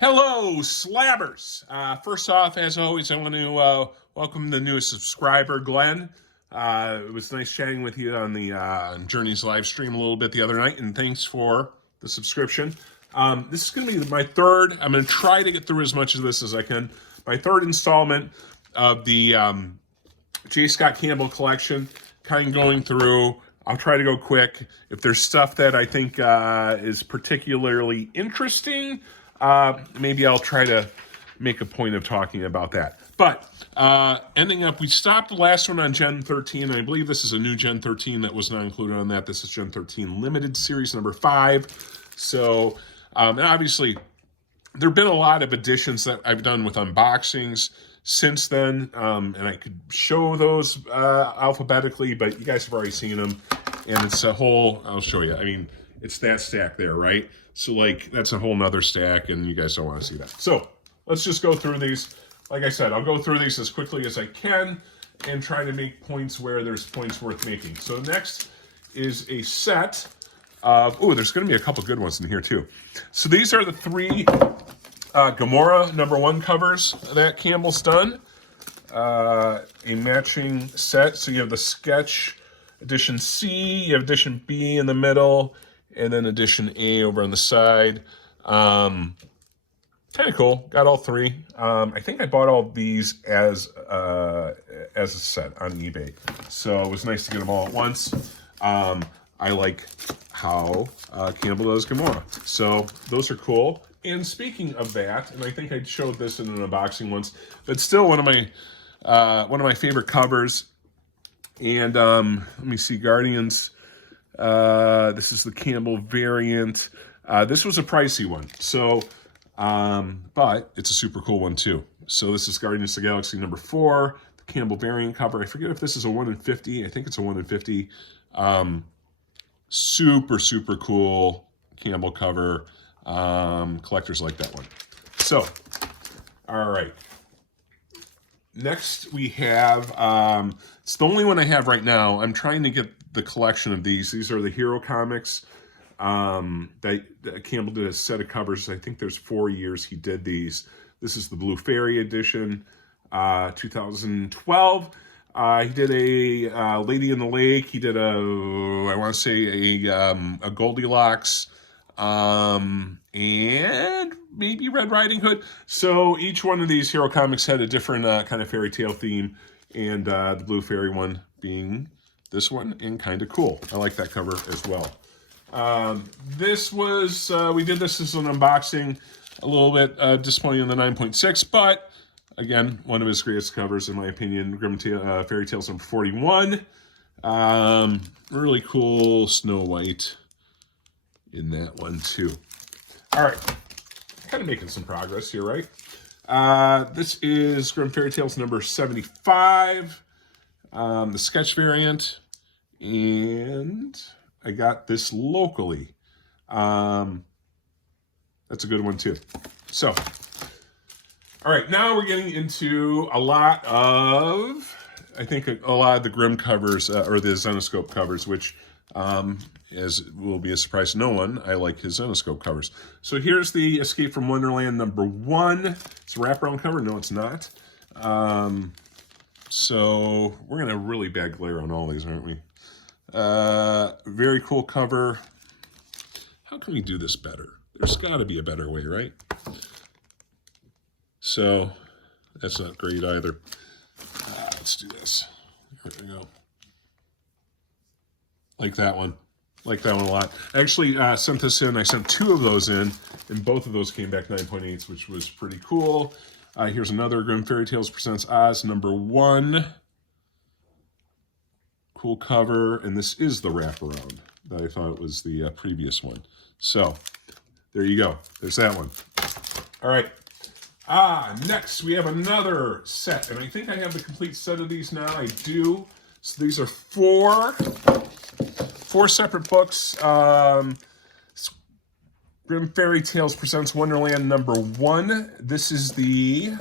Hello, Slabbers! First off, as always, I want to welcome the newest subscriber, Gwen. It was nice chatting with you on the Journey's live stream a little bit the other night, and thanks for the subscription. This is going to be my third. I'm going to try to get through as much of this as I can. My third installment of the J. Scott Campbell collection, kind of going through. I'll try to go quick. If there's stuff that I think is particularly interesting, maybe I'll try to make a point of talking about that. But ending up, we stopped the last one on Gen 13. I believe this is a new Gen 13 that was not included on that. This is Gen 13 Limited Series number 5. So, and obviously, there have been a lot of additions that I've done with unboxings since then, and I could show those alphabetically, but you guys have already seen them, and it's a whole, I'll show you. I mean, it's that stack there, right? So, like, that's a whole nother stack, and you guys don't want to see that. So, let's just go through these. Like I said, I'll go through these as quickly as I can and try to make points where there's points worth making. So, next is a set of, oh, there's going to be a couple good ones in here, too. So, these are the 3 Gamora #1 covers that Campbell's done. A matching set. So, you have the Sketch Edition C, you have Edition B in the middle, and then Edition A over on the side. Kind of cool. Got all 3. I think I bought all these as a set on eBay. So it was nice to get them all at once. I like how Campbell does Gamora. So those are cool. And speaking of that, and I think I showed this in an unboxing once, but still one of my favorite covers. And let me see, Guardians. This is the Campbell variant. This was a pricey one, so but it's a super cool one too. So this is Guardians of the Galaxy number 4, the Campbell variant cover. I forget if this is a 1 in 50. I think it's a 1 in 50. Super cool Campbell cover. Collectors like that one. So, all right. Next we have, it's the only one I have right now. I'm trying to get the collection of these. These are the Hero Comics. That Campbell did a set of covers. I think there's 4 years he did these. This is the Blue Fairy edition, 2012. He did a Lady in the Lake. He did I want to say a Goldilocks, and maybe Red Riding Hood. So each one of these Hero Comics had a different kind of fairy tale theme, and the Blue Fairy one being this one, and kind of cool. I like that cover as well. This was, we did this as an unboxing, a little bit disappointing in the 9.6, but again, one of his greatest covers in my opinion, Fairy Tales number 41. Really cool Snow White in that one too. All right, kind of making some progress here, right? This is Grimm Fairy Tales number 75, the sketch variant, and I got this locally. That's a good one too. So, all right, now we're getting into a lot of, I think a lot of the Grimm covers, or the Zenoscope covers, which, as will be a surprise to no one, I like his Zenoscope covers. So here's the Escape from Wonderland number 1. It's a wraparound cover. No, it's not. So we're gonna have really bad glare on all these, aren't we? Very cool cover. How can we do this better? There's got to be a better way, right? So that's not great either. Let's do this. There we go. Like that one. Like that one a lot. I actually sent this in. I sent 2 of those in, and both of those came back 9.8s, which was pretty cool. Here's another Grimm Fairy Tales Presents Oz number 1. Cool cover, and this is the wraparound that I thought it was the previous one. So, there you go. There's that one. All right. Next we have another set, and I think I have the complete set of these now. I do. So these are 4 separate books. Grimm Fairy Tales Presents Wonderland number 1. This is the,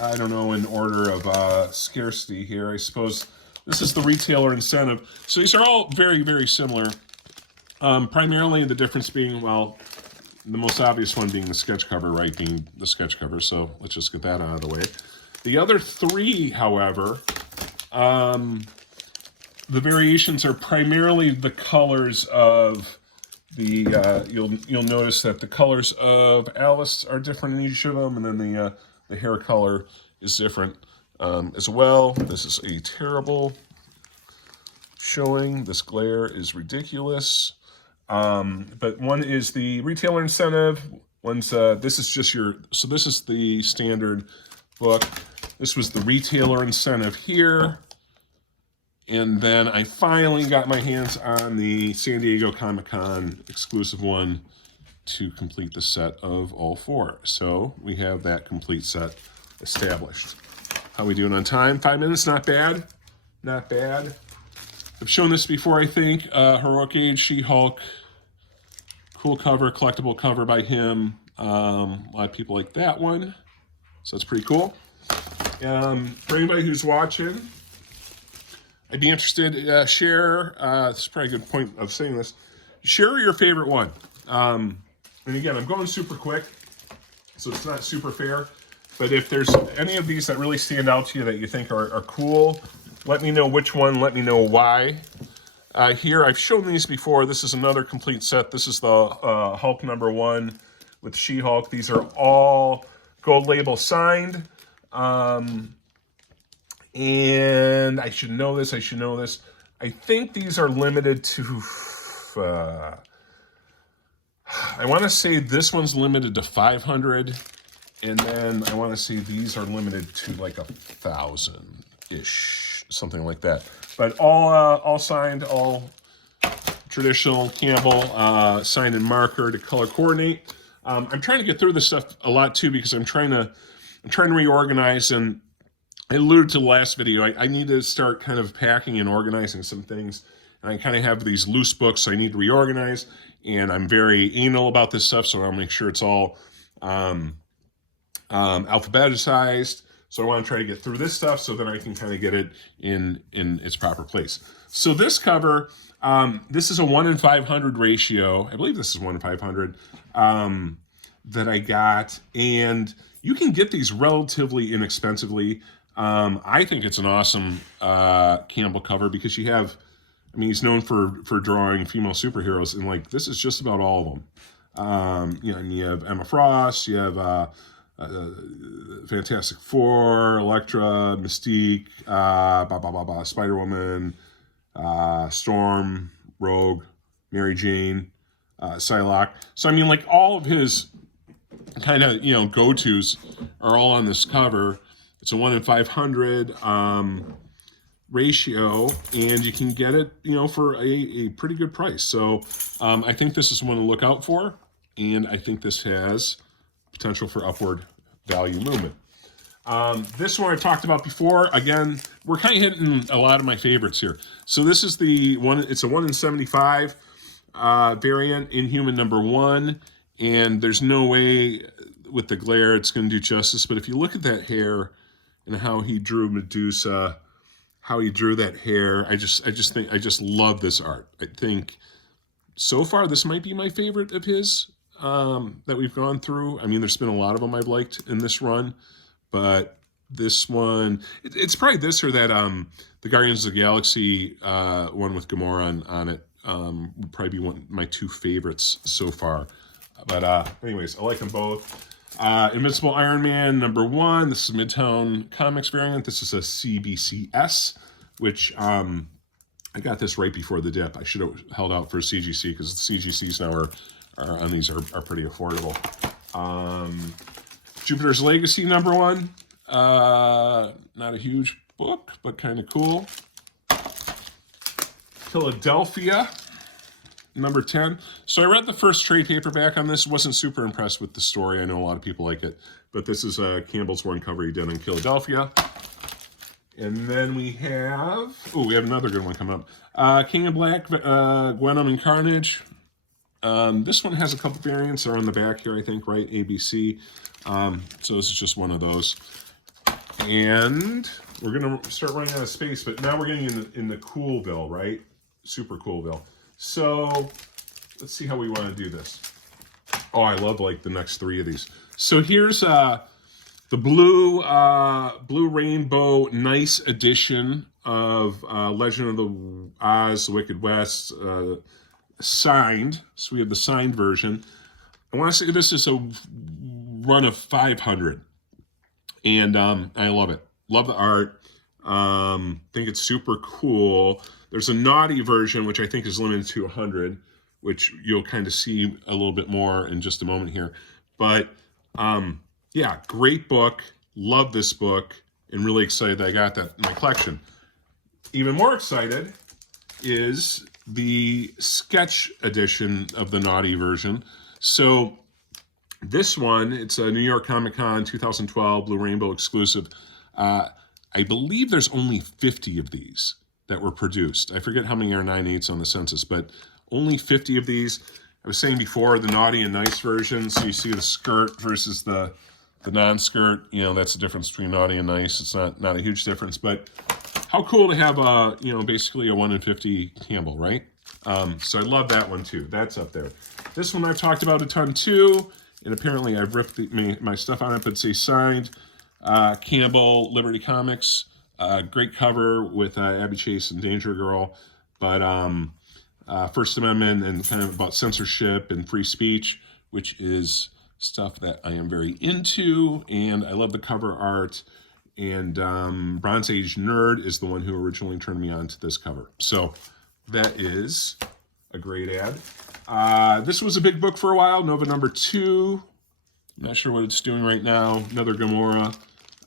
I don't know, in order of scarcity here, I suppose. This is the retailer incentive. So these are all very, very similar. Primarily the difference being, well, the most obvious one being the sketch cover, right, being the sketch cover. So let's just get that out of the way. The other three, however, the variations are primarily the colors of the, you'll notice that the colors of Alice are different in each of them, and then the hair color is different as well. This is a terrible showing. This glare is ridiculous. But one is the retailer incentive. One's, this is just so this is the standard book. This was the retailer incentive here. And then I finally got my hands on the San Diego Comic-Con exclusive one to complete the set of all four. So we have that complete set established. How we doing on time? 5 minutes, not bad. Not bad. I've shown this before, I think. Heroic Age, She-Hulk. Cool cover, collectible cover by him. A lot of people like that one. So that's pretty cool. For anybody who's watching, I'd be interested, share, this is probably a good point of saying this, share your favorite one. And again, I'm going super quick, so it's not super fair, but if there's any of these that really stand out to you that you think are cool, let me know which one, let me know why. Here, I've shown these before. This is another complete set. This is the Hulk #1 with She-Hulk. These are all gold label signed. And I should know this, I think these are limited to, I want to say this one's limited to 500, and then I want to say these are limited to like 1,000-ish, something like that. But all signed, all traditional Campbell, signed in marker to color coordinate. I'm trying to get through this stuff a lot too, because I'm trying to reorganize, and I alluded to the last video, I need to start kind of packing and organizing some things. And I kind of have these loose books, so I need to reorganize. And I'm very anal about this stuff, so I'll make sure it's all alphabetized. So I want to try to get through this stuff so then I can kind of get it in its proper place. So this cover, this is a 1 in 500 ratio. I believe this is 1 in 500 that I got. And you can get these relatively inexpensively. I think it's an awesome Campbell cover because you have, I mean, he's known for drawing female superheroes, and like this is just about all of them. You know, and you have Emma Frost, you have Fantastic Four, Elektra, Mystique, Spider-Woman, Storm, Rogue, Mary Jane, Psylocke. So I mean, like all of his kind of, you know, go-tos are all on this cover. It's a 1 in 500 ratio, and you can get it, you know, for a pretty good price. So I think this is one to look out for, and I think this has potential for upward value movement. This one I talked about before. Again, we're kind of hitting a lot of my favorites here. So this is the one, it's a 1 in 75 variant, Inhuman #1, and there's no way with the glare it's going to do justice, but if you look at that hair and how he drew Medusa, how he drew that hair, I just love this art. I think so far this might be my favorite of his that we've gone through. I mean, there's been a lot of them I've liked in this run, but this one, it's probably this or that the Guardians of the Galaxy one with Gamora on it would probably be one of my two favorites so far. But anyways, I like them both. Invincible Iron Man #1. This is Midtown Comics variant. This is a CBCS, which I got this right before the dip. I should have held out for CGC because the CGCs now are on these are pretty affordable. Jupiter's Legacy #1. Not a huge book, but kind of cool. Philadelphia #10. So I read the first trade paperback on this. Wasn't super impressed with the story. I know a lot of people like it, but this is Campbell's one cover he did in Philadelphia. And then we have another good one coming up. King of Black, Gwen and Carnage. This one has a couple variants. They're on the back here, I think, right? ABC. So this is just one of those. And we're gonna start running out of space, but now we're getting in the Coolville, right? Super Coolville. So let's see how we want to do this. Oh, I love like the next 3 of these. So here's the blue rainbow nice edition of Legend of the Oz, The Wicked West, signed. So we have the signed version. I want to say this is a run of 500. And I love it. Love the art. Think it's super cool. There's a naughty version, which I think is limited to 100, which you'll kind of see a little bit more in just a moment here. But yeah, great book. Love this book, and really excited that I got that in my collection. Even more excited is the sketch edition of the naughty version. So this one, it's a New York Comic Con 2012 Blue Rainbow exclusive. I believe there's only 50 of these that were produced. I forget how many are 9/8 on the census, but only 50 of these. I was saying before, the naughty and nice version, so you see the skirt versus the non-skirt. You know, that's the difference between naughty and nice. It's not a huge difference, but how cool to have a, you know, basically a 1 in 50 Campbell, right? So I love that one too. That's up there. This one I've talked about a ton too, and apparently I've ripped my stuff on it, but it's signed Campbell, Liberty Comics. Great cover with Abby Chase and Danger Girl, but First Amendment and kind of about censorship and free speech, which is stuff that I am very into, and I love the cover art. And Bronze Age Nerd is the one who originally turned me on to this cover. So that is a great ad. This was a big book for a while, Nova #2. I'm not sure what it's doing right now. Another Gamora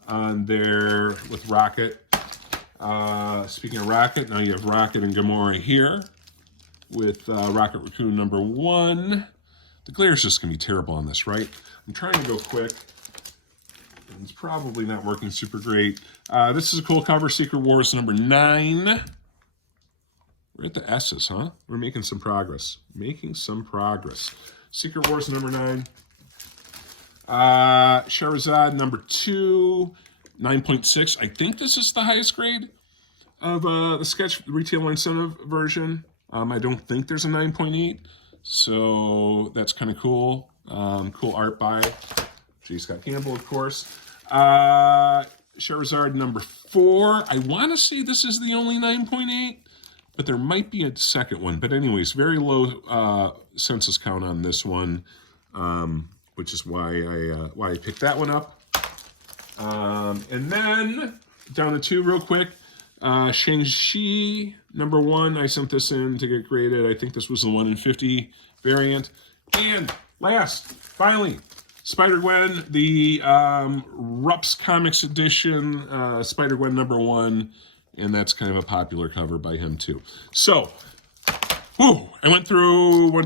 on there with Rocket. Speaking of Rocket, now you have Rocket and Gamora here with Rocket Raccoon #1. The glare is just going to be terrible on this, right? I'm trying to go quick. It's probably not working super great. This is a cool cover, Secret Wars #9. We're at the S's, huh? We're making some progress. Making some progress. Secret Wars #9. Charizard #2, 9.6. I think this is the highest grade of the sketch retail incentive version. I don't think there's a 9.8, so that's kind of cool. Cool art by J. Scott Campbell, of course. Charizard #4. I want to say this is the only 9.8, but there might be a second one. But anyways, very low census count on this one, which is why I picked that one up. And then down to 2 real quick. Shang-Chi #1. I sent this in to get graded. I think this was the 1 in 50 variant. And last, finally, Spider-Gwen, the Rups Comics edition, Spider-Gwen #1, and that's kind of a popular cover by him too. So, I went through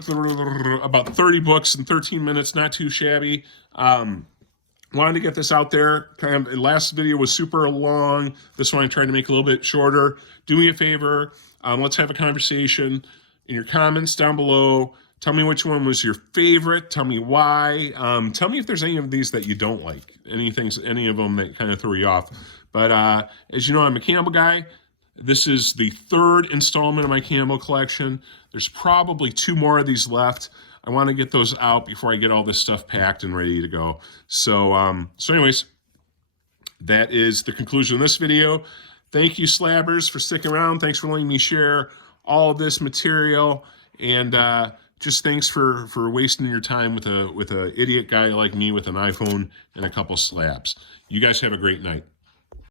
about 30 books in 13 minutes, not too shabby. Wanted to get this out there. Kind of, the last video was super long. This one I tried to make a little bit shorter. Do me a favor. Let's have a conversation in your comments down below. Tell me which one was your favorite. Tell me why. Tell me if there's any of these that you don't like. Any of them that kind of threw you off. But as you know, I'm a Campbell guy. This is the 3rd installment of my Campbell collection. There's probably 2 more of these left. I want to get those out before I get all this stuff packed and ready to go. So anyways, that is the conclusion of this video. Thank you, Slabbers, for sticking around. Thanks for letting me share all of this material. And just thanks for wasting your time with a idiot guy like me with an iPhone and a couple slabs. You guys have a great night.